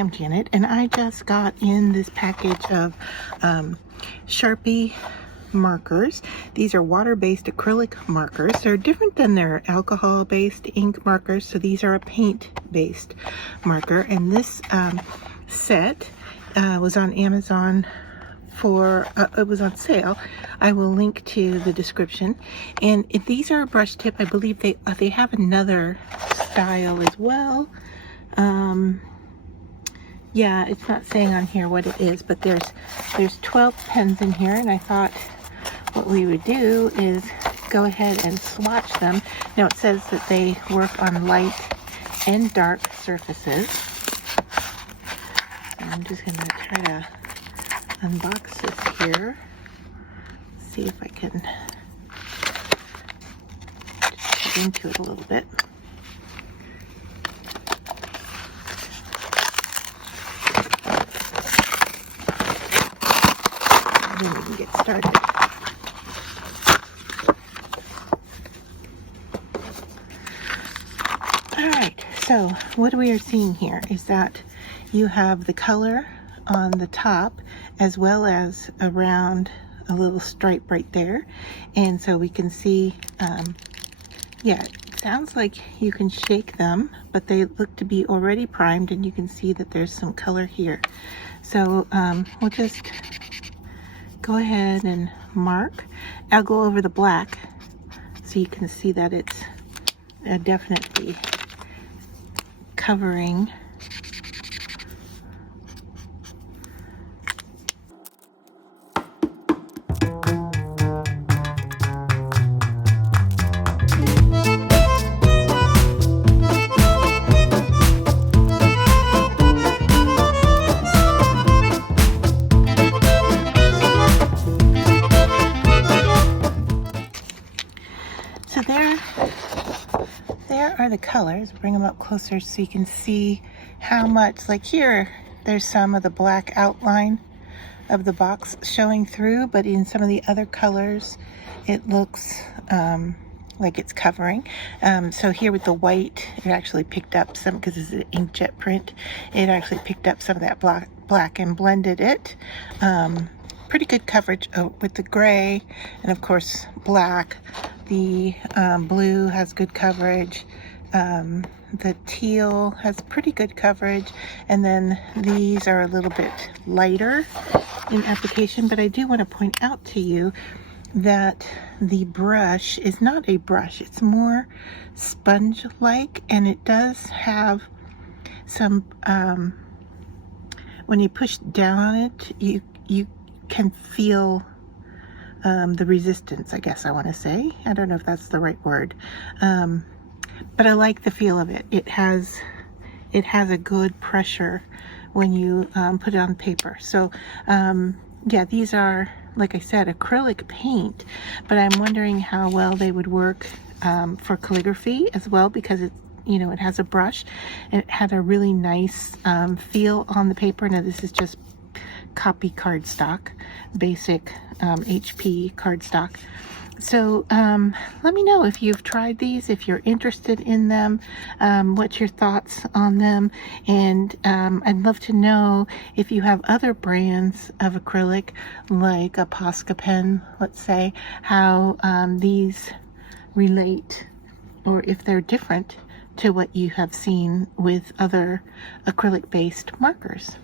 am Janet, and I just got in this package of Sharpie markers. These are water-based acrylic markers. They're different than their alcohol-based ink markers, so these are a paint-based marker. And this set was on Amazon for it was on sale. I will link to the description. And if these are a brush tip, I believe they have another style as well. Yeah, it's not saying on here what it is, but there's 12 pens in here, and I thought what we would do is go ahead and swatch them. Now it says that they work on light and dark surfaces. So I'm just going to try to unbox this here. See if I can just get into it a little bit. I didn't even get started. Alright, so what we are seeing here is that you have the color on the top as well as around a little stripe right there. And so we can see, yeah, it sounds like you can shake them, but they look to be already primed, and you can see that there's some color here. So we'll just go ahead and mark. I'll go over the black so you can see that it's definitely covering. So there are the colors. Bring them up closer so you can see how much, like here, there's some of the black outline of the box showing through, but in some of the other colors, it looks like it's covering. So here with the white, it actually picked up some, because it's an inkjet print, it actually picked up some of that black and blended it. Pretty good coverage with the gray, and of course black. The blue has good coverage. The teal has pretty good coverage, and then these are a little bit lighter in application. But I do want to point out to you that the brush is not a brush, it's more sponge-like, and it does have some, when you push down on it, you can feel the resistance, I guess I want to say. I don't know if that's the right word, but I like the feel of it. It has a good pressure when you put it on paper. So yeah, these are, like I said, acrylic paint, but I'm wondering how well they would work for calligraphy as well, because it, you know, it has a brush and it had a really nice feel on the paper. Now this is just copy cardstock, basic HP cardstock. So let me know if you've tried these, if you're interested in them, what's your thoughts on them, and I'd love to know if you have other brands of acrylic, like a Posca pen, let's say, how these relate, or if they're different to what you have seen with other acrylic based markers.